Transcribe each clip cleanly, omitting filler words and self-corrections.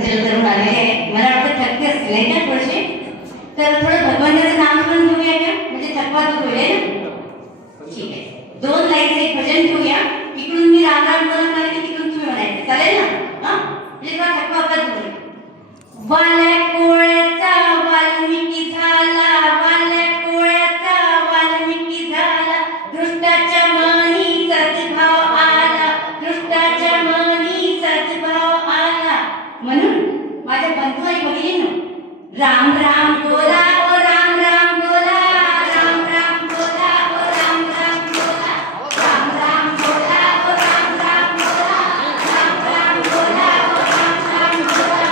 करून आलेले आहे. मला वाटतं थकते असतील नाही का थोडेसे, तर थोडं भगवंताचं नाम पण घेऊया का, म्हणजे थकवा दूर होईल ना. ठीक आहे, 2 लाईनचं एक भजन घेऊया. इकडून मी राम राम करत आले की तिकडून तुम्ही म्हणायचं, चालेल ना? हा, म्हणजे थोडा थकवा आपला दूर होईल. वाल्या कोळ्याचा वाल्मिकी झाला, वाल्या कोळ्याचा वाल्मिकी झाला, दृष्टाच्या मनी सद्भाव आला, दृष्टाच्या मनी सद्भाव आला. म्हणून माझ्या बंधू आणि भगिनींनो, राम राम बोला ओ राम राम बोला, राम राम बोला ओ राम राम बोला, राम राम बोला ओ राम राम बोला, राम राम बोला ओ राम राम बोला.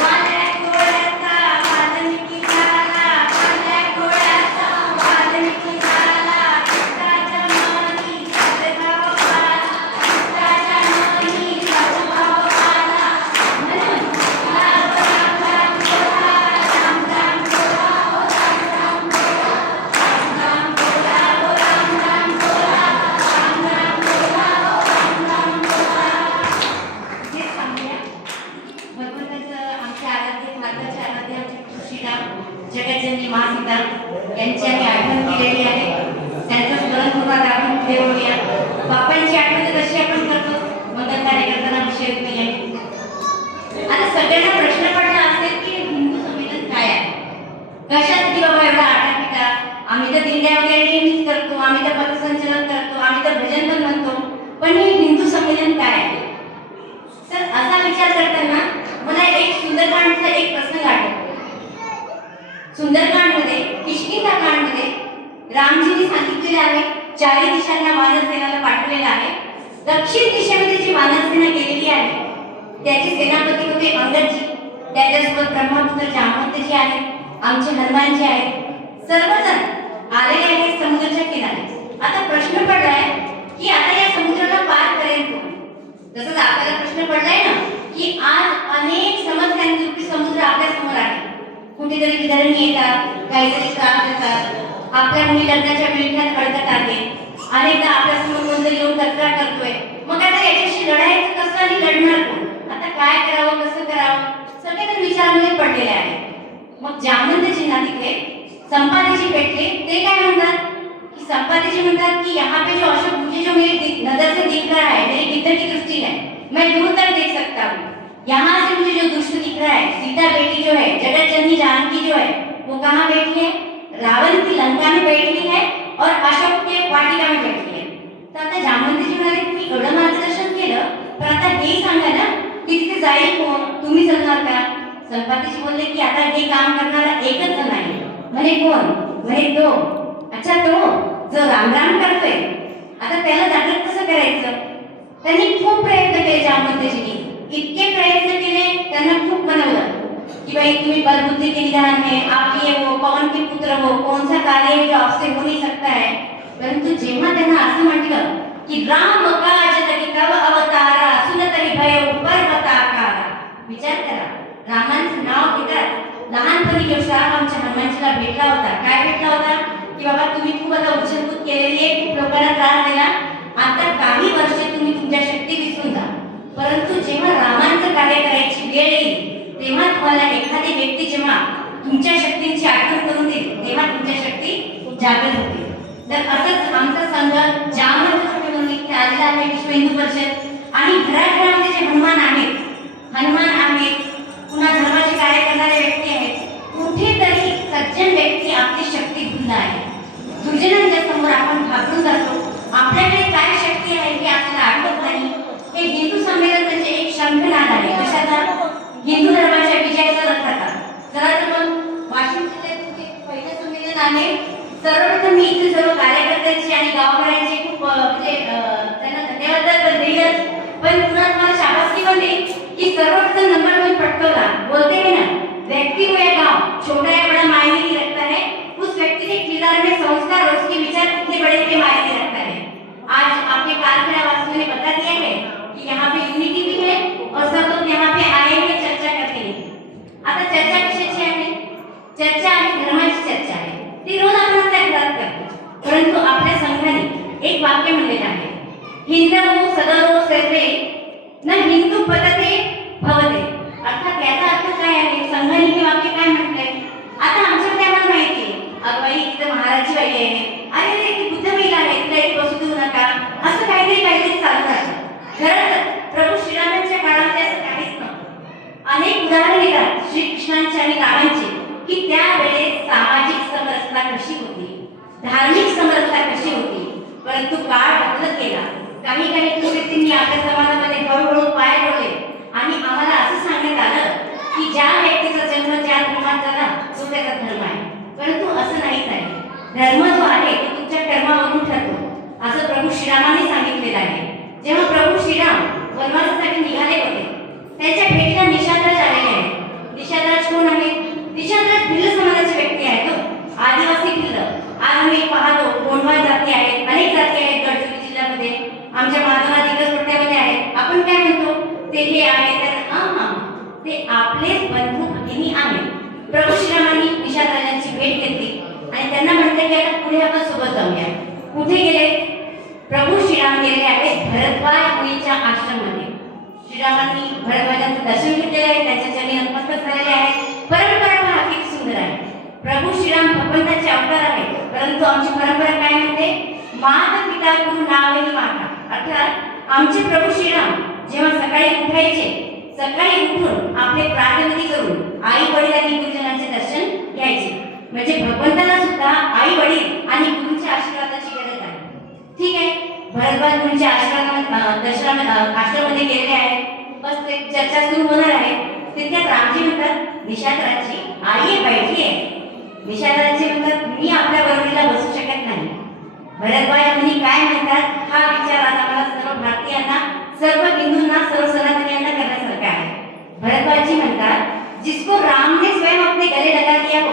वाल्या कोळ्याचा वाल्मिकी झाला, वाल्या कोळ्याचा वाल्मिकी झाला, दृष्टाच्या मनी सद्भाव आला, दृष्टाच्या मनी सद्भाव आला. म्हणून जगज्जननी मा सीता यांची आम्ही आठवण केलेली आहे. त्यांचं स्मरण पुन्हा आपण देऊया. बापांची आठवण कशी आपण करतो, मंगल कार्य करताना विषय आहे. आता सगळ्यांना प्रश्न पडला असेल की हिंदू संमेलन काय आहे, कशासाठी बाबा एवढा आटापिटा. आम्ही तर दिंड्या वगैरे नेहमीच करतो, आम्ही तर पथसंचलन करतो, आम्ही तर भजन पण म्हणतो, पण हे हिंदू संमेलन काय आहे. तर असा विचार करताना मला एक सुंदरकांडचा एक प्रसंग आठवतो. सुंदरकांडमध्ये किष्किंधाकांडमध्ये रामजींनी सांगितलेले आहे, 4 दिशांना वानरसेनाला पाठवलेलं आहे. दक्षिण दिशेमध्ये जी वानरसेना गेलेली आहे त्याचे सेनापती होते अंगदजी, त्याच्यासोबत ब्रह्मपुत्र जामवंतजी आहेत, आमचे हनुमानजी आहेत. सर्वजण आलेले आहेत समुद्राच्या किनारी. आता प्रश्न पडलाय की आता या समुद्राला पार करेल कोण. तसंच आपल्याला प्रश्न पडलाय ना की आज अनेक समस्यांरूपी समुद्र आपल्या समोर आहे. कुठेतरी विधरणी येतात, काहीतरी त्रास देतात, आपल्या मुली लग्नाच्या विळख्यात अडकत आहेत, अनेकदा आपल्यासमोर कोणतरी येऊन तक्रार करतोय. मग आता याच्याशी लढायचं कसं आणि लढणार कोण, आता काय करावं कसं करावं, सगळे विचारामध्ये पडलेले आहे. मग जामवंतजींना तिकडे संपादीजी भेटले. ते काय म्हणतात की संपादीजी म्हणतात की यहाँ पे जो अशोक, मुझे जो मेरी नजर से दिख रहा है, मेरी भीतर की दृष्टि है, मैं दूर तक देख सकता हूँ. यहाँ से मुझे जो दृश्य दिख रहा है, सीता बेटी जो है, जगतजननी जानकी जो है, वो कहाँ बैठी है, रावण की लंका में बैठी है और अशोक के वाटिका में बैठी है. तर आता जामवंतजी म्हणाले तुम्ही एवढं मार्गदर्शन केलं, पण आता हे सांगा ना की तिथे जाईल कोण, तुम्ही चालणार का. संपादीजी बोलले की आता हे काम करणारा एकच जण आहे. म्हणे कोण, म्हणे तो. अच्छा, तो जो राम राम करतोय, आता त्याला जागृत कसं करायचं. त्यांनी खूप प्रयत्न केले जामवंतजींनी, इतके प्रयत्न केले, त्यांना खूप बनवलं कि भाई तुम्ही बलबुद्धि के निधान है, आप ये हो, पवन के पुत्र हो, कौन सा कार्य है जो आपसे हो नहीं सकता है. परंतु जेव्हा त्यांना असं म्हटलं की राम काज तरी कव अवतारा, सुनतरी भय पर्वताकारा. विचार करा, रामांचं नाव घेतात. लहानपणी जो श्राप आमच्या हनुमानजीला भेटला होता, काय भेटला होता की बाबा तुम्ही खूप आता उचलपूत केलेली आहे, खूप लोकांना त्रास दिला, आता काही वर्ष तुम्ही तुमच्या शक्ती विसरून जा. परंतु जेव्हा रामांचं कार्य करायची वेळ येईल तेव्हा तुम्हाला एखादी व्यक्ती जेव्हा तुमच्या शक्तींची आठवण करून देईल तेव्हा तुमच्या शक्ती जागृत होतील. तर असंच आमचा संघ जामवंत म्हणून इथे आलेला आहे, विश्व हिंदू परिषद. आणि घराघरामध्ये जे हनुमान आहेत, पुन्हा धर्माचे कार्य करणारे व्यक्ती आहेत, कुठेतरी सज्जन व्यक्ती आपली शक्ती भुलला आहे. दुर्जनांच्या समोर आपण घाबरून जातो, आपल्याकडे काय शक्ती आहे हे आपल्याला आठवत नाही. हे हिंदू संमेलन म्हणजे एक शंखनाद आहे. कशाचा, हिंदू धर्माच्या विजयाचा रथाचा. चला तर मग वाशिम जिल्ह्यात पहिलं संमेलन आहे. सर्वप्रथम मी इथे सर्व कार्यकर्त्यांची आणि गावकऱ्यांची खूप म्हणजे त्यांना धन्यवाद तर देईलच, पण पुन्हा तुम्हाला शाबासकी पण देईल की सर्वप्रथम नंबर 1 पटकवला. बोलते हैं ना, व्यक्ति हो या गांव, छोटा या बड़ा मायने नहीं रखता है, उस व्यक्ति के किरदार में संस्कार और उसके विचार कितने बड़े के मायने रखता है. आज आपके कारखाना वासियों ने बता दिया है कि यहाँ पे यूनिटी भी है और सब लोग यहाँ पे आएंगे, चर्चा करते हैं. आता चर्चा कशाची आहे, चर्चा आहे धर्माची चर्चा आहे. ती रोज आपण आपल्या घरात करतो, परंतु आपल्या संघाने एक वाक्य म्हणलेलं आहे, हिंदवो सदरो सर्वे न हिंदू पदते भवते. अर्थात उदाहरण देतात श्रीकृष्णांचे आणि रामांचे, की त्यावेळेस सामाजिक समरसता कशी होती, धार्मिक समरसता कशी होती. परंतु काळ बदलत गेला. काही व्यक्तींनी आपल्या समाजामध्ये हळूहळू पाय ठेवले आणि आम्हाला असं सांगण्यात आलं की ज्या व्यक्तीचा जन्म ज्या धर्मात झाला तो त्याचा धर्म आहे. परंतु असं नाही आहे. धर्म जो आहे तो तुमच्या कर्मावरून ठरतो, असं प्रभू श्रीरामाने सांगितलेलं आहे. जेव्हा प्रभू श्रीराम वनवासासाठी निघाले होते, त्यांच्या भेटीला निषादराज आलेले आहेत. निषादराज कोण आहेत? निषादराज भिल्ल समाजाचे व्यक्ती आहेत. आदिवासी भिल्ल. आज आम्ही पाहतो गोंडवाल जाती आहेत, अनेक जाती आहेत गडचिरोली जिल्ह्यामध्ये, आमच्या माधवना दिग्गज पट्ट्यामध्ये आहेत. आपण काय म्हणतो? ते हे आहे ते आपलेच बंधू भगिनी आहेत. प्रभू श्रीरामांनी निषादराजांची भेट घेतली आणि त्यांना म्हटलं की आता पुढे आपण सोबत जाऊया. कुठे गेले? प्रभू श्रीराम गेलेले आहेत भरद्वाज मुनीच्या आश्रममध्ये. श्रीरामांनी भरद्वाजांचं दर्शन घेतलेलं आहे, त्यांच्या चरणी नतमस्तक झालेले आहेत. परंपरा पहा किती सुंदर आहे. प्रभू श्रीराम भगवंताचे अवतार आहेत, परंतु आमची परंपरा काय म्हणते? माता पिता गुरु नावही माता. अर्थात आमचे प्रभू श्रीराम जेव्हा सकाळी उठायचे, सकाळी उठून आपले प्रार्थना करून आई वडील आणि गुरुजनांचे दर्शन घ्यायचे. म्हणजे भगवंताला सुद्धा आई वडील आणि गुरुच्या आशीर्वादाची गरज आहे. ठीक आहे, भरद्वाज मुनीच्या आश्रमामध्ये गेलेले आहेत. बस ते चर्चा सुरू होणार आहे. तितक्यात रामजी म्हणतात निषादराजची आई बैठी आहे. निषादराजजी म्हणतात मी आपल्या बरोबरीला बसू शकत नाही. भरद्वाज मुनी काय म्हणतात? हा विचार आता मला सर्व भारतीयांना, सर्व हिंदूंना, सर्व सनातनीयांना करण्यासारखा आहे. भरद्वाजी म्हणतात जिसको राम ने स्वयं अपने गले लगा दिया हो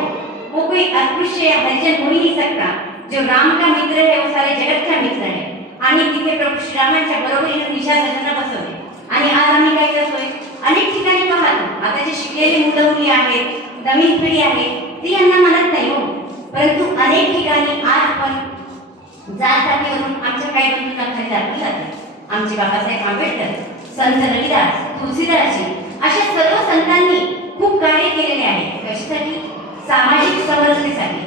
वो कोई अस्पृश्य या हरिजन हो ही नहीं सकता. जो राम का मित्र है वो सारे जगत का मित्र है. आणि तिथे प्रभू श्रीरामांच्या बरोबरीने निषादराजांना बसवले. आणि आज आम्ही काय करतोय? अनेक ठिकाणी पाहतो आता जे शिकलेली मुलं मुली आहेत, नवीन पिढी आहे, ती यांना म्हणत नाही हो. परंतु अनेक ठिकाणी आज पण जातजातीवरून आमच्या काही बंधूंना खाली दाखवले जातात. आमचे बाबासाहेब आंबेडकर, संत रविदास, तुलसीदासजी अशा सर्व संतांनी खूप कार्य केलेले आहे. कशासाठी? सामाजिक समरसतेसाठी.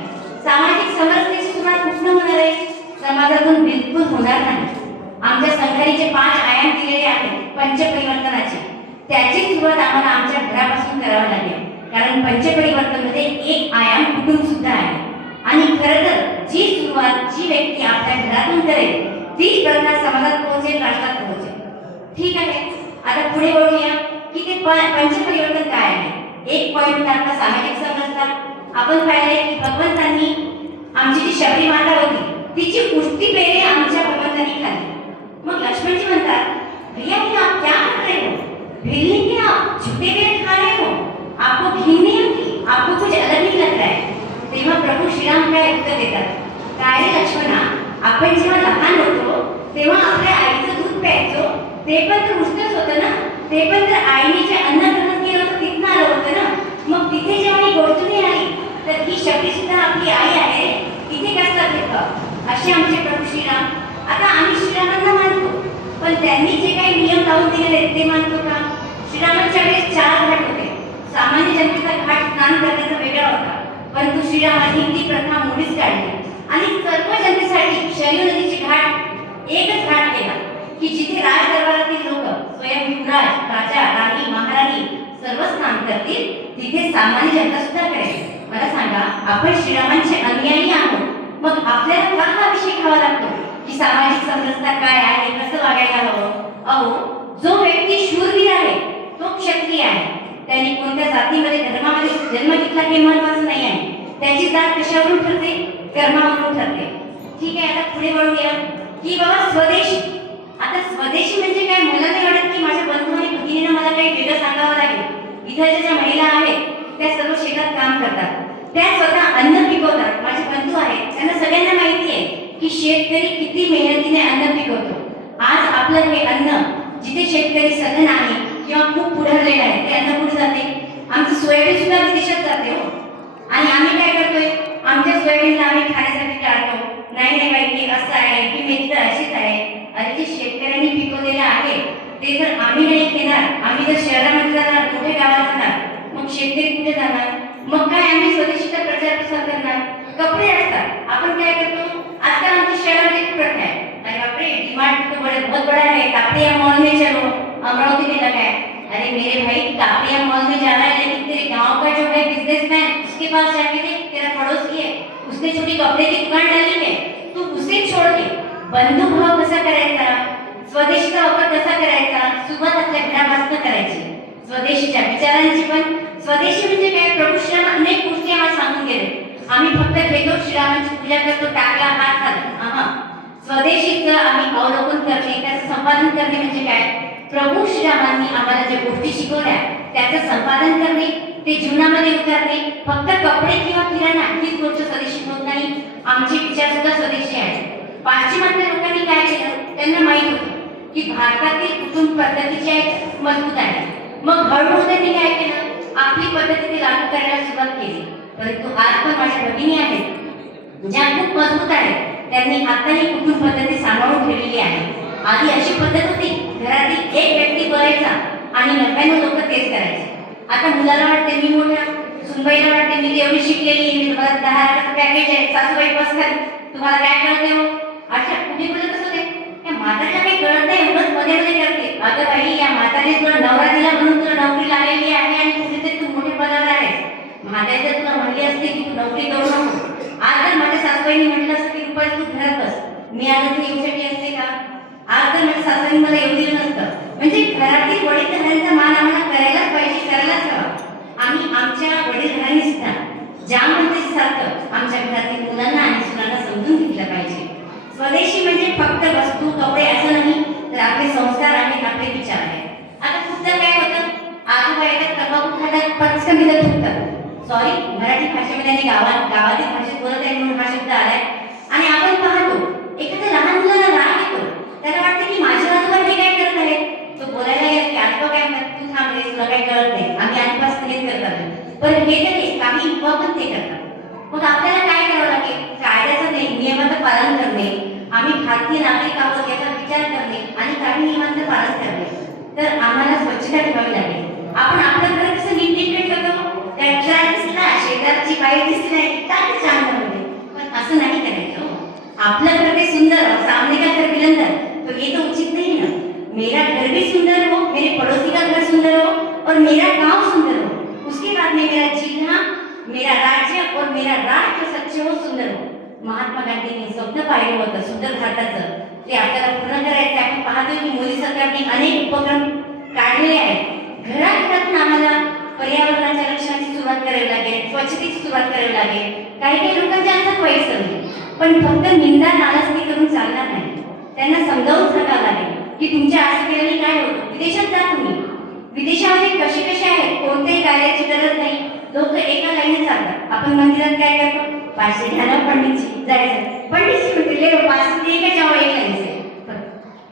सामाजिक समरसतेची सुरुवात कुठून होणार आहे? समाजातून बिलकुल होणार नाही. आमच्या संघाने 5 आयाम दिलेले आहेत पंचपरिवर्तनाचे, त्याची सुरुवात आम्हाला आमच्या घरापासून करावी लागेल. कारण पंचपरिवर्तन मध्ये एक आयाम कुटुंब सुद्धा आहे. आणि खरं तर जी सुरुवात जी व्यक्ती आपल्या घरातून करेल ती प्रथा समाजात पोहोचेल, राष्ट्रात पोहोचेल. ठीक आहे, आता पुढे वळूया की ते पंचपरिवर्तन काय आहे. एक पॉइंट आपला सामाजिक समरसता. आपण पाहिले की भगवंतांनी आमची जी शबरी माता होती तिची उष्टी पेरे आमच्या भगवंतांनी खाली. मग लक्ष्मणजी म्हणतात भैया ये आप क्या कर रहे हो? भिलने के आप झूठे पेड़ खा रहे हो, आपको घिन नहीं आती, आपको कुछ अलग नहीं लग रहा है. तेव्हा प्रभू श्रीराम काय उत्तर देतात? काय रे लक्ष्मणा, आपण जेव्हा लहान होतो तेव्हा आपल्या आईचं दूध प्यायचो, ते पण तर उष्टच होतं ना. ते पण तर आईने जे अन्न ग्रहण केलं होतं तिथनं आलं होतं ना. मग तिथे जेव्हा ही गोष्टी आली तर ही शबरी सुद्धा आपली आई आहे, तिथे कसला भेदभाव? असे आमचे प्रभू श्रीराम. आता आम्ही श्रीरामांना मानतो, पण त्यांनी जे काही नियम लावून दिलेले ते मानतो का? श्रीरामांच्या वेळेस 4 घाट होते. सामान्य जनतेचा घाट स्नान करण्याचा वेगळा होता, परंतु श्रीरामांनी ती प्रथा मोडीच काढली आणि सर्व जनतेसाठी शरयू नदीचे घाट एकच घाट केला की जिथे राजदरबारातील लोक स्वयं युवराज, राजा, राणी, महाराणी सर्व स्नान करतील, तिथे सामान्य जनता सुद्धा करेल. मला सांगा, आपण श्रीरामांचे अनुयायी आहोत, मग आपल्याला का हा विषय घ्यावा लागतो की सामाजिक समरसता काय आहे, कसं वागायला हवं? अहो, जो व्यक्ती शूरवीर आहे तो क्षत्रिय आहे. त्यांनी कोणत्या जातीमध्ये, धर्मामध्ये जन्म घेतला हे महत्त्वाचं नाही आहे. त्याची जात कशावरून ठरते? कर्मावरून ठरते. ठीक आहे, आता पुढे वळूया की बाबा स्वदेशी. आता स्वदेशी म्हणजे काय? मला नाही वाटत की माझ्या बंधू आणि भगिनींना मला काही वेगळं सांगावं लागेल. इथं ज्या महिला आहेत त्या सर्व शेतात काम करतात, त्या स्वतः अन्न पिकवतात. माझे बंधू आहेत, त्यांना सगळ्यांना माहिती आहे की शेतकरी किती मेहनतीने अन्न पिकवतो. आज आपलं हे अन्न जिथे शेतकरी सधन आहे किंवा खूप पुढारलेलं आहे ते अन्न कुठे जाते? आमचं सोयाबीन सुद्धा विदेशात जाते हो. आणि आम्ही काय करतोय? आमच्या सोयाबीनला आम्ही खाण्यासाठी टाळतो. नाही बाई, हे असं आहे, ही मेथी तर अशीच आहे. अरे जे शेतकऱ्यांनी पिकवलेलं आहे ते जर आम्ही नाही घेणार, आम्ही जर शहरामध्ये जाणार, कुठे गावात जाणार, मग शेतकरी कुठे जाणार? मग काय आम्ही स्वदेशीचा प्रचार प्रसार करणार? कपडे असतात, आपण काय करतो? आजकाल आमच्या शहरामध्ये खूप प्रथा आहे. अरे बापरे, डिमांड तो बहुत बड़ा है, कापड़िया मॉल में चलो. अमरावती में लगा है. अरे मेरे भाई, कापड़िया मॉल में जाना पास जाके देख, तेरा पड़ोसी है, उसने छोटी कपड़े की दुकान डाली है, तू उसे छोड़ के बंधुभाव कसा करायचा, स्वदेशीचा वापर कसा करायचा, सुरुवात आपल्या घरापासून करायची. स्वदेशीच्या विचारांची पण, स्वदेशी म्हणजे काय, प्रभू श्रीराम अनेक गोष्टी आम्हाला सांगून गेले. आम्ही फक्त घेतो श्रीरामांची पूजा करतो, टाकला हात घालतो. स्वदेशीचं आम्ही अवलोकन करणे, त्याचं संपादन करणे म्हणजे काय, प्रभू श्रीरामांनी आम्हाला ज्या गोष्टी शिकवल्या त्याचं संपादन करणे, ते जीवनामध्ये उतरणे. फक्त कपडे किंवा किराणा हीच गोष्ट स्वदेशी होत नाही, आमचे विचार सुद्धा स्वदेशी आहेत. पाश्चिमात्य लोकांनी काय केलं, त्यांना माहित होतं की भारतातील कुटुंब पद्धती जी आहे मजबूत आहे. मग हळूहळू त्यांनी काय केलं, आपली पद्धती ते लागू करायला सुरुवात केली. परंतु आज पण माझ्या भगिनी आहेत ज्या खूप मजबूत आहेत, त्यांनी आताही कुटुंब पद्धती सांभाळून ठेवलेली आहे. आधी अशी पद्धत होती, घरातील एक व्यक्ती बोलायचा आणि 99 लोक तेच करायचे. आता मुलाला वाटते मी मोठा, सुनबाईला वाटते मी तेवढी शिकलेली, मी तुम्हाला 10 लाखाचं पॅकेज आहे, सासूबाई बस खाली, तुम्हाला काय कळते हो. अच्छा कुठे बोलत असं ते, त्या म्हाताऱ्याला काही कळत नाही, एवढंच मध्ये मध्ये करते. अगं बाई, या म्हातारी तुला नवरा दिला म्हणून तुला नोकरी लागलेली आहे आणि कुठेतरी तू मोठे पदावर आहेस. म्हातारी जर तुला म्हणली असते की तू नोकरी करू नको, आज जर माझ्या सासूबाईंनी म्हटलं असतं की रुपाली तू घरात बस, मी आज तू येऊसाठी असते का. आज जर माझ्या सासूबाईंनी मला येऊ दिलं नसतं. म्हणजे घरातील वडीलधाऱ्यांचा मान आम्हाला करायलाच पाहिजे, करायलाच हवा. आम्ही आमच्या वडीलधाऱ्यांनी सुद्धा ज्या सारखं आमच्या घरातील मुलांना आणि सुनांना समजून घेतलं पाहिजे. स्वदेशी म्हणजे फक्त वस्तू कपडे असं नाही, तर आपले संस्कार आणि आपले विचार आहेत. आता खूपदा काय होतं, आजोबा येतात, तंबाखू खातात, पटकन दिलं थुकतात. सॉरी, मराठी भाषेमध्ये आणि गावातील भाषेत बोलत आहे म्हणून हा शब्द आलाय. आणि आपण पाहतो एखाद्या लहान मुलाला राग येतो, त्याला वाटतं की माझ्या आजोबा हे काय करत आहेत. तो बोलायला गेला की आजोबा काय म्हणतात, तू थांब रे, तुला काही कळत नाही, आम्ही आधीपासून हेच करतात. पण हे तरी काही युवा पण ते करतात. मग आपल्याला काय करावं लागेल, कायद्याचं नियमाचं पालन करणे, आम्ही भारतीय नागरिक आहोत याचा विचार करणे आणि काही नियमांचं पालन करणे. तर आम्हाला स्वच्छता ठेवावी लागेल. आपण आपलं घर कसं नीटनेटके ठेवतो, त्या विचारात दिसला, शेजारची बाई दिसली नाही, काय छान बनवते, पण असं नाही करायचं. आपलं घर ते सुंदर हो, सामने का घर बुलंद, तो ये तो उचित नहीं ना. मेरा घर भी सुंदर हो, मेरे पड़ोसी का घर सुंदर हो और मेरा गांव सुंदर हो, उसके बाद में मेरा जिल्हा, मेरा राज्य और मेरा राष्ट्र सच्चे हो, सुंदर हो. महात्मा गांधींनी स्वप्न पाहिलं होतं सुंदर भारताचं, ते आपल्याला पूर्ण करायचं. आपण पाहतो की मोदी सरकारने अनेक उपक्रम काढलेले आहेत. घराघरातून आम्हाला पर्यावरणाच्या रक्षणाची सुरुवात करावी लागेल, स्वच्छतेची सुरुवात करावी लागेल. काही लोकांच्या असतात वाईट सवयी, पण फक्त निंदा नाराजगी करून चालणार नाही. त्यांना समजावून सांगावं लागेल की तुमच्या असं केल्याने काय होतं. विदेशात जा तुम्ही, विदेशामध्ये कसे आहेत, कोणत्याही कार्याची गरज नाही, लोक एका लाईनीत चालतात. आपण मंदिरात काय करतो, पाचशे घ्या ना पंडितजी, जायचं पंडितजी म्हणते ले पाचशे एक जावं एक लाईनचे.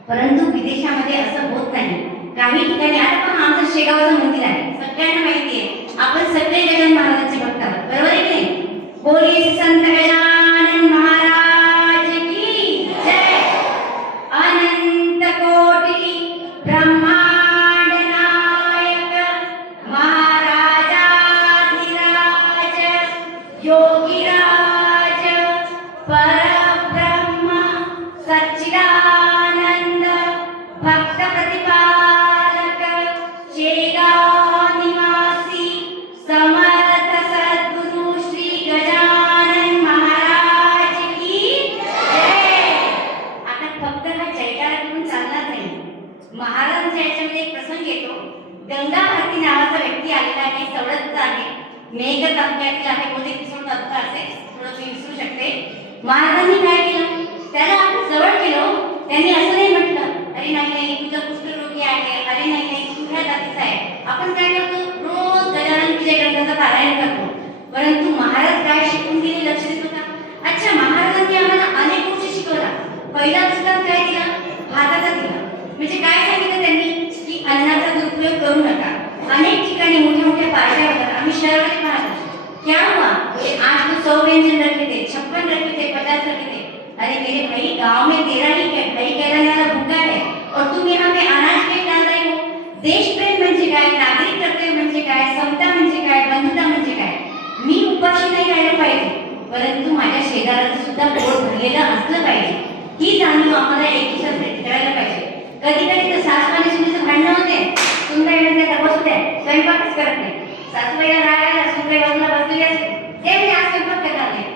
परंतु विदेशामध्ये असं होत नाही. काही ठिकाणी आता पण आमचं शेगावचं मंदिर आहे, सगळ्यांना माहिती आहे. आपण सगळे गजानन महाराजांचे भक्त आहोत, बरोबर आहे की नाही. बोली संत गजानन महाराज की जय. अनंत कोटी ब्रह्मांड नायक महाराजाधिराज योगीराज परब्रह्म सच्चिदानंद भक्त प्रतिपालक शेगाव निवासी समर्थ सद्गुरु श्री गजानन महाराज की जय. आता फक्त हा जयकार करून चालणार नाही. महाराजांच्या याच्यामध्ये एक प्रसंग येतो. गंगा भारती नावाचा व्यक्ती आलेला आहे, सवडतचा आहे, मेघ तालुक्यातील आहे, बोलते किशोर तालुका असेल, थोडं मी विसरू शकते. महाराजांनी काय केलं, त्याला आपण जवळ केलं. त्यांनी असं नाही म्हटलं अरे नाही तुझा कुष्ठरोगी आहे, अरे नाही तुझ्या जातीचा आहे. आपण काय करतो, रोज गजानन विजय ग्रंथाचं पारायण करतो. परंतु महाराज काय शिकून गेले लक्ष देतो का. अच्छा, महाराजांनी आम्हाला अनेक गोष्टी शिकवल्या. पहिला पुस्तक काय दिला, भाताचा दिला. म्हणजे काय सांगितलं त्यांनी की अन्नाचा दुरुपयोग करू नका. अनेक ठिकाणी मोठ्या मोठ्या पार्ट्या होतात, आम्ही शहरामध्ये पाहतो. क्या हुआ, आज तो 100 व्यंजन रखे थे, 56 रखे थे, 50 रखे थे. अरे मेरे भाई, गांव में तेरा ही क्या भाई कहलाने वाला भूखा है और तुम यहाँ पे अनाज पे डाल रहे हो. देशप्रेम म्हणजे काय, नागरिक कर्तव्य म्हणजे काय, समता म्हणजे काय, बंधुता म्हणजे काय. मी उपाशी नाही राहिलं पाहिजे, परंतु माझ्या शेजाराचं सुद्धा पोट भरलेलं असलं पाहिजे. ही जाणीव आम्हाला एक दुसऱ्याकडे करायला पाहिजे. कधी कधी तर सासूबाई सुनेचं भांडणं होते, सुनबाई म्हणते बसू द्या, स्वयंपाकच करत नाही. सासूबाईला राग आला, सुनबाई बाजूला बसलेली असते,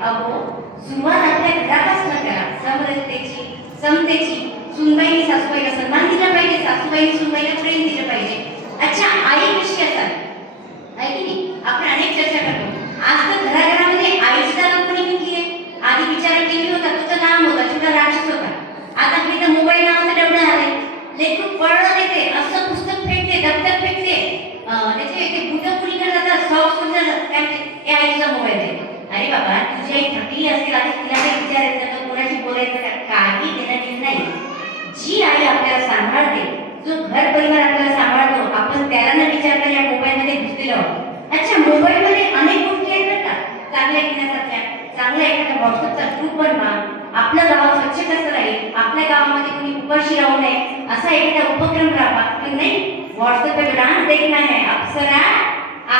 अहो सुरुवात आपल्या घरापासून करा. समरसतेची, समतेची. सुनबाईनी सासूबाईला सन्मान दिला पाहिजे, सासूबाईनी सुनबाईला प्रेम दिलं पाहिजे. अच्छा, आई कशी असतात आहे की नाही? आपण अनेक चर्चा करतो. आज तर घराघरामध्ये आईची जागा कोणी घेतली आहे? आधी विचार केली होता, तो तर नाम होता, छोटा राक्षस होता. आता मी तर मोबाईल नावाचं डबडं आलंय. लेकरू पळत येते, असं पुस्तक फेकते, दप्तर फेकते, त्याचे ते बुटं पुरी करतात, सॉक्स पुरी करतात, त्या आईचा मोबाईल आहे. अरे बाबा, तुझी आई थकली असेल, आधी तिला काही विचारायचं का, कोणाशी बोलायचं का, काही देणं नाही. जी आई आपल्याला सांभाळते, जो घर परिवार आपल्याला सांभाळतो, आपण त्याला न विचारता या मोबाईलमध्ये घुसलेलो आहोत. अच्छा, मोबाईलमध्ये अनेक गोष्टी आहेत बरं का, चांगल्या घेण्यासारख्या. चांगल्या एखाद्या व्हॉट्सअपचा ग्रुप बनवा, आपलं गाव स्वच्छ कसं राहील, आपल्या गावामध्ये कोणी उपाशी राहू नये असा एखादा उपक्रम राहावा. पण नाही, व्हॉट्सअपवर डान्स देखना है, अप्सरा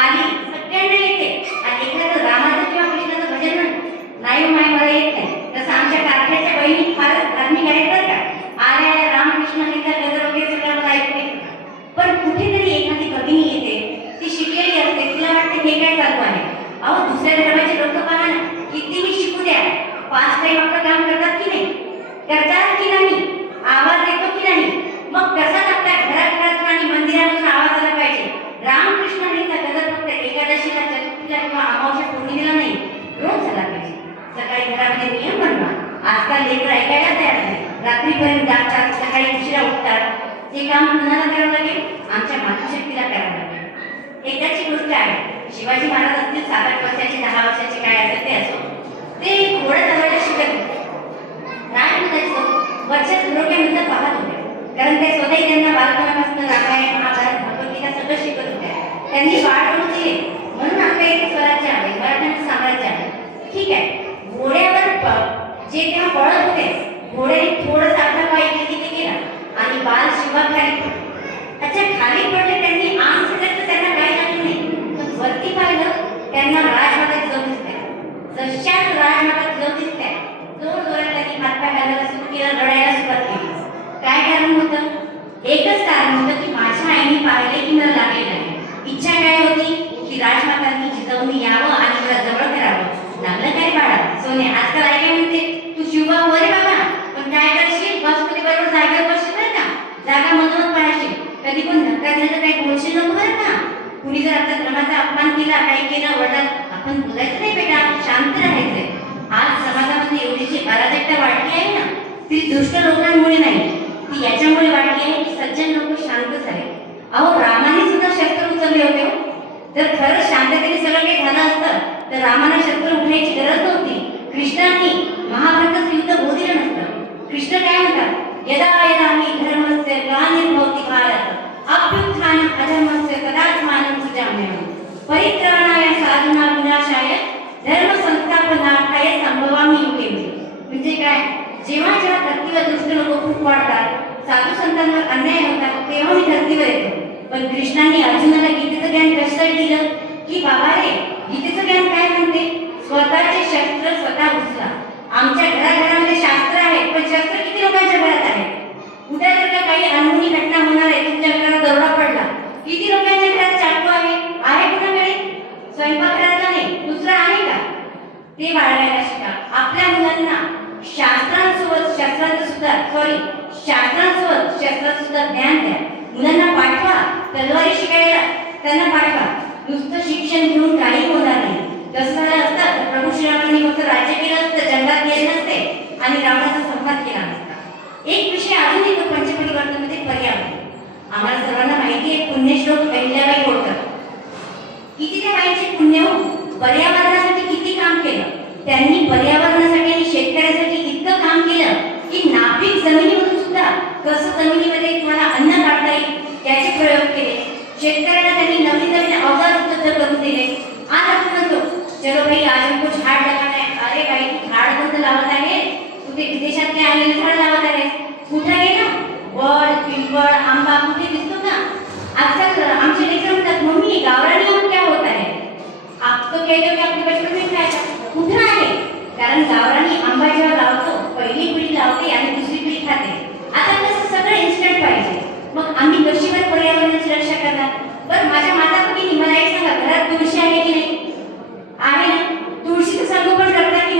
आली, सगळ्यांना येते. आणि एखादं रामाचं किंवा कृष्णाचं भजन नाही माय मला येत नाही, तसं आमच्या कारखान्याच्या बहिणी फारच धार्मिक आहेत बरं का. आल्या रामकृष्ण गीता गजर वगैरे सगळं मला ऐकू येतं. पण कुठेतरी एखादी भगिनी येते, ती शिकलेली असते, तिला वाटते हे काय चालू आहे. अहो दुसऱ्या धर्माचे लोक पहा ना, कितीही शिकू द्या, 5 टाइम आपलं काम करतात की नाही, करतात की नाही, आवाज येतो की नाही. मग कसाच आपल्या घराघरातून आणि मंदिरातून आवाज आला पाहिजे. रामकृष्ण गीता गजर फक्त एकादशीला, चतुर्थीला किंवा अमावस्या पौर्णिमेला नाही, रोज झाला पाहिजे. सकाळी घरामध्ये नियम बनवा. आजकाल लेकरं ऐकायला तयार नाही, रात्रीपर्यंत जागतात, सकाळी उशिरा उठतात. ते काम कुणाला करावं लागेल? आमच्या मातृशक्तीला करावं लागेल. एकदाची गोष्ट आहे, शिवाजी महाराज असतील 7-8 वर्षाचे, 10 वर्षाचे काय असेल ते असो, ते घोडं चालवायला शिकत होते. राजमुलाचं वरच्या श्लोक्यानंतर पाहत होते, कारण ते स्वतःही त्यांना बालपणापासून रामायण, महाभारत, भगवद्गीता सगळं शिकत होते. त्यांनी बाळ करून दिले, म्हणून आपल्या इथे स्वराज्य आहे, मराठ्यांचं साम्राज्य आहे. ठीक आहे, घोड्यावर जे तेव्हा पळत होते, घोड्याने थोडंसं आधा पाय इकडे केला आणि बाल शिवाखाली पडले. अच्छा, खाली पडले, त्यांनी आम सगळं त्यांना काही लागलं नाही. वरती पाहिलं, त्यांना राजमातात जाऊ दिसतंय. जशाच राजमातात जाऊ दिसतंय, जोर जोरात त्यांनी हातपाय घालायला सुरू केलं, रडायला सुरुवात केली. काय कारण होतं? एकच कारण होतं की माझ्या आईने पाहिले की मला लागले नाही. इच्छा काय होती की राजमातांनी जिजाऊन यावं आणि मला जवळ करावं. लागलं काय बाळा सोने? आजकाल आई काय म्हणते, तू शिवबा वर बाबा, पण काय करशील, बसमध्ये बरोबर जागेवर बसशील बरं का, जागा मधूनच पाहायची. कधी पण धक्का दिला तर काही बोलशील नको बरं का. कुणी जर आपल्या धर्माचा अपमान केला, काही केलं, वडिलांना आपण बोलायचं नाही बेटा, शांत राहायचंय. आज समाजामध्ये एवढी जी अराजकता वाढली आहे ना, ती दुष्ट लोकांमुळे नाही, ती याच्यामुळे वाढली आहे की सज्जन लोक शांत झाले. अहो रामाने सुद्धा शस्त्र उचलले होते. जर खरंच शांततेने सगळं काही झालं असतं तर रामाला शस्त्र उठण्याची गरज नव्हती. कृष्णांनी महाभारताचं युद्ध होऊ दिलं नसतं. कृष्ण काय म्हणतात, यदा यदा हि धर्मस्य ग्लानिर्भवति भारत अभ्युत्थानम् अधर्मस्य तदात्मानं सृजाम्यहम् परित्राणाय साधूनां विनाशाय धर्म संस्थापनार्थाय संभवामि युगे युगे. म्हणजे काय, जेव्हा जेव्हा धर्तीवर दुष्ट लोक खूप वाढतात, साधू संतांवर अन्याय होतात, तेव्हा मी धर्तीवर येतो. पण कृष्णांनी अर्जुनाला गीतेचं ज्ञान कसं दिलं की बाबा रे, गीतेचं ज्ञान काय म्हणते, स्वतःचे शस्त्र स्वतः उचला. आमच्या घराघरामध्ये शास्त्र आहेत, पण शस्त्र किती लोकांच्या घरात आहेत? कुठे जर का काही अनहोनी घटना होणार आहे, तुमच्या घरात दरोडा पडला, किती लोकांच्या घरात चाकू आहे कुणाकडे? स्वयंपाकघरातला नाही, दुसरा आहे का? ते बाळगायला शिका. आपल्या मुलांना शास्त्रांसोबत शस्त्रांचं सुद्धा ज्ञान द्या. मुलांना पाठवा, तलवारी शिकायला त्यांना पाठवा. नुसतं शिक्षण घेऊन काही होणार नाही. कसं झालं असतं तर प्रभू श्रीरामांनी फक्त राज्य केलं असतं, जंगलात गेले नसते आणि रावणाचा संहार केला नसता. एक विषय अजून येतो पंचपरिवर्तनमध्ये, पर्यावरण. आम्हाला सर्वांना माहिती आहे, पुण्यश्लोक अहिल्याबाई होळकर. किती त्या बाईचे पुण्य हो, पर्यावरणासाठी किती काम केलं त्यांनी. पर्यावरणासाठी आणि शेतकऱ्यासाठी इतकं काम केलं की नापीक जमिनीमधून सुद्धा कसं जमिनीमध्ये तुम्हाला अन्न काढता येईल याचे प्रयोग केले. शेतकऱ्यांना त्यांनी नवीन नवीन अवजार उपलब्ध करून दिले. आज आपण म्हणतो चलो भाई आज हमको झाड लगाना है. अरे भाई तू झाड कोणतं लावत आहे? तू ते विदेशात काय आणलेलं झाड लावत आहे? कुठे आहे ना वड, पिंपळ, आंबा कुठे दिसतो का? आजकाल आमचे लेकर म्हणतात मम्मी गावरानी आम क्या होता है? आप तो कहते हो की आपके बचपन में खाया था. कुठे आहे? कारण गावरानी आंबा जेव्हा लावतो, पहिली पिढी लावते आणि दुसरी पिढी खाते. आता कसं सगळं इन्स्टंट पाहिजे, मग आम्ही कशी काय पर्यावरणाची रक्षा करणार? बरं माझ्या माता भगिनी मला एक सांगा, घरात तुळशी आहे की नाही? आहे ना? तुळशीचं संगोपन करता की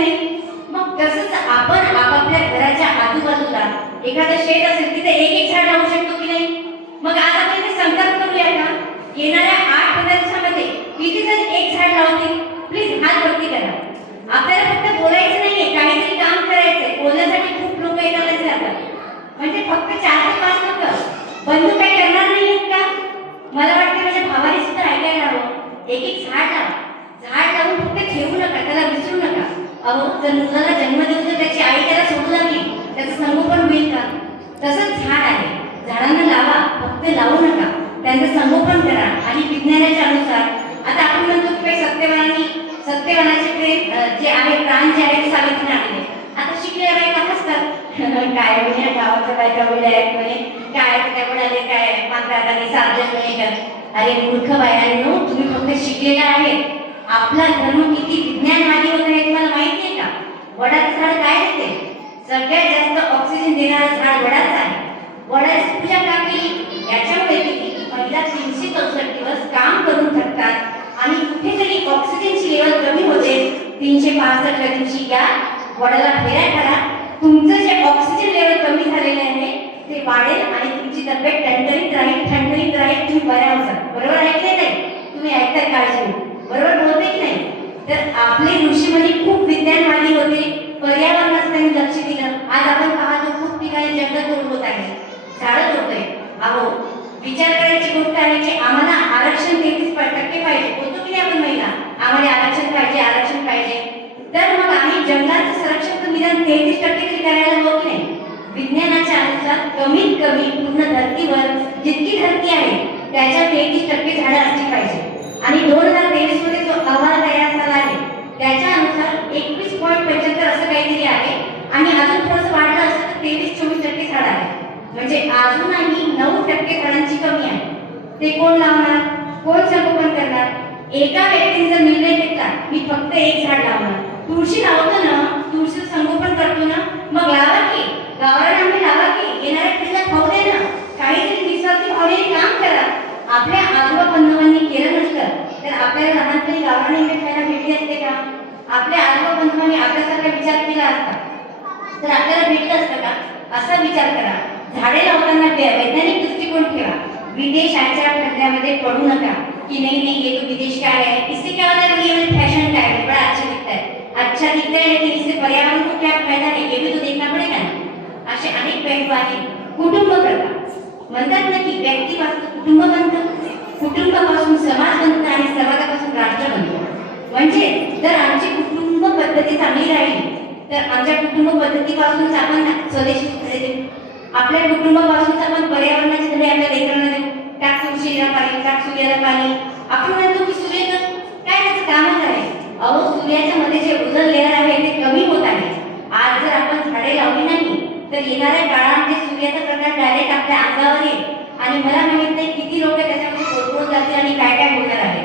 एक एक झाड लावा. झाड लावून फक्त ठेवू नका, त्याला विसरू नका. अहो, जर मुलाला जन्म देऊन जर त्याची आई त्याला सोडू लागली, त्याचं संगोपन होईल का? तसंच झाड आहे, झाडांना लावा, फक्त लावू नका, त्यांचं संगोपन करा. आणि विज्ञानाच्या अनुसार आता आपण म्हणतो की सत्यवानाचे जे आहे प्राण जे आहे ते सावित्रीने आणले. आता शिकलेल्या बाई का हसतात, काय म्हणजे गावाचं काय कमी डायरेक्ट म्हणे काय त्या म्हणाले काय मानकाने सार्जन म्हणे का. अरे मूर्ख बायांनो, तुम्ही फक्त शिकलेला आहे. आपला धर्म किती विज्ञानवादी होत आहे तुम्हाला माहिती आहे का? वडाचं झाड काय देते? सगळ्यात जास्त ऑक्सिजन देणारं झाड वडाचं आहे. वडाची पूजा का केली? याच्यामुळे की पहिला 364 दिवस काम करून थकतात आणि कुठेतरी ऑक्सिजनची लेवल कमी होते. 365 दिवशी या वडाला फेऱ्या करा, तुमचं जे ऑक्सिजन लेवल कमी झालेले आहे ते वाढेल आणि तुमची तब्येत ठणठणीत राहील, तुम्ही बऱ्या होसाल. बरोबर ऐकले नाही? तुम्ही ऐकताय काळजी, बरोबर बोलते की नाही? तर आपले ऋषीमुनी खूप विज्ञानवादी होते, पर्यावरणाचं त्यांनी लक्ष दिलं. आज आपण पाहतो खूप ठिकाणी जंगल तोड होत आहे, झाडं तोडतोय. अहो, विचार करायची गोष्ट आहे की आम्हाला आरक्षण 33% पाहिजे. बोलतो की नाही आपण महिला, आम्हाला आरक्षण पाहिजे. तर मग आम्ही जंगलाचं संरक्षण तर निदान 33% तरी करायला हवं की नाही? विज्ञानाच्या अनुसार कमीत कमी पूर्ण धरतीवर जितकी धरती आहे त्याच्या 33% झाडं असली पाहिजे. आणि 2023 मध्ये जो अहवाल तयार झाला आहे त्याच्या अनुसार 21.75 असं काहीतरी आहे. आणि अजून थोडंसं वाढलं असतं तर 23-24% झाड आहे. म्हणजे अजूनही 9% झाडांची कमी आहे. ते कोण लावणार? कोण संगोपन करणार? एका व्यक्तीने जर निर्णय घेतला मी फक्त एक झाड लावणार, तुळशी लावतो ना, तुळशीचं संगोपन करतो ना, मग लावा की गावरान आंबे लावा की, येणाऱ्या पिढीला खाऊ दे ना, काहीतरी निस्वार्थी भावनेने काम करा. आपल्या आजोबा बंधवांनी केलं नसतं तर आपल्याला लहानपणी गावरान आंबे खायला भेटले असते का? आपल्या आजोबा बंधवांनी आपल्यासारखा विचार केला असता तर आपल्याला भेटलं असतं का? असा विचार करा. झाडे लावताना वैज्ञानिक दृष्टिकोन ठेवा. विदेशाच्या फंद्यामध्ये पडू नका कि नहीं ये तो विदेश का है, इससे क्या होता है, ये फैशन का है, बड़ा अच्छा दिखता है लेकिन इससे पर्यावरण को क्या फायदा है ये भी तो देखना पड़ेगा ना. असे अनेक पैलू आहेत. कुटुंब प्रथा म्हणतात ना की व्यक्तीपासून कुटुंब बनतं, कुटुंबापासून समाज बनतं आणि समाजापासून राष्ट्र बनतं. म्हणजे जर आमची कुटुंब पद्धती चांगली राहिली तर आमच्या कुटुंब पद्धतीपासूनच आपण स्वदेशी धडे देऊ, आपल्या कुटुंबापासूनच आपण पर्यावरणाचे धडे आपल्या लेकरांना देऊ. टाक तुळशीला पाणी, टाक सूर्याला पाणी. आपण म्हणतो की सूर्याचं काय त्याचं कामच आहे. अहो, सूर्याच्या मध्ये जे उजळ लेअर आहे ते कमी होत आहे. आज जर आपण झाडे लावली नाही तर येणाऱ्या काळामध्ये सूर्याचा प्रकाश डायरेक्ट आपल्या अंगावर येईल आणि मला माहित नाही किती लोक त्याच्यामध्ये कोसळून जातील आणि काय काय होणार आहे.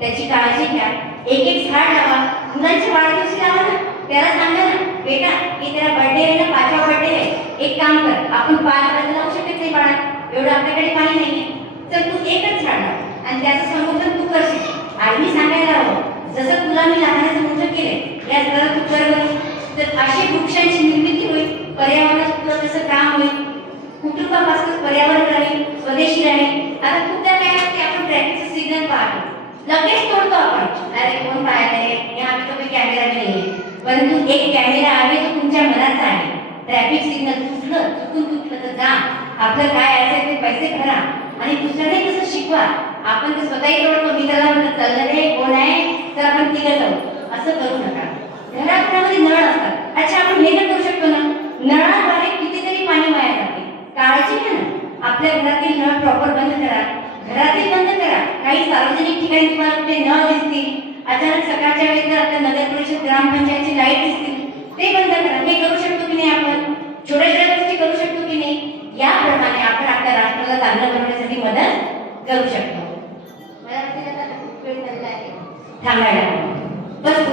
त्याची काळजी घ्या. एक एक झाड लावा. मुलांच्या वाढदिवशी लावा ना, त्याला सांगा ना बेटा की तेरा बर्थडे आहे ना, 5वा बर्थडे आहे, एक काम कर आपण 5 झाडं लावू शकत नाही बाळा, एवढं आपल्याकडे पाणी नाही, तर तू एकच झाड लाव आणि त्याचं संगोपन तू करशील. आईने सांगायला हवं जसं तुला मी लहानाचं मोठं केलंय या घरात तू कर बरं. तर अशी वृक्षांची निर्मिती होईल, पर्यावरणाचं तसं काम होईल, कुटुंबापासून पर्यावरण राहील, स्वदेशी राहील. आता खूपदा काय की आपण ट्रॅफिकचं सिग्नल पाहतो लगेच तोडतो आपण, अरे कोण पाहतंय, यहाँ पे तो कोई कॅमेरा भी नाही आहे. परंतु एक कॅमेरा आहे जो तुमच्या मनाचा आहे. ट्रॅफिक सिग्नल चुकून तुटलं तर जा, आपलं काय असेल ते पैसे भरा आणि दुसऱ्याने कसं शिकवा. आपण ते स्वतःही तोडतो, मित्राला म्हणत चाललं रे कोण आहे तर आपण तिला जाऊ, असं करू नका. घराघरामध्ये नळ असतात, अच्छा आपण हे करू शकतो ना, नळाद्वारे कितीतरी पाणी वाया जाते. काळजी घ्या ना, आपल्या घरातील नळ प्रॉपर बंद करा, घरातील बंद करा. काही सार्वजनिक ठिकाणी तुम्हाला कुठे नळ दिसतील, अचानक सकाळच्या वेळेस जर आपल्या नगर परिषद ग्रामपंचायतची लाईट दिसतील ते बंद करा. हे करू शकतो की नाही आपण? छोट्या छोट्या गोष्टी करू शकतो की नाही? याप्रमाणे आपण आपल्या राष्ट्राला चांगलं बनवण्यासाठी मदत करू शकतो. मला वाटतं आता खूप वेळ झालेला आहे, थांबायला बस.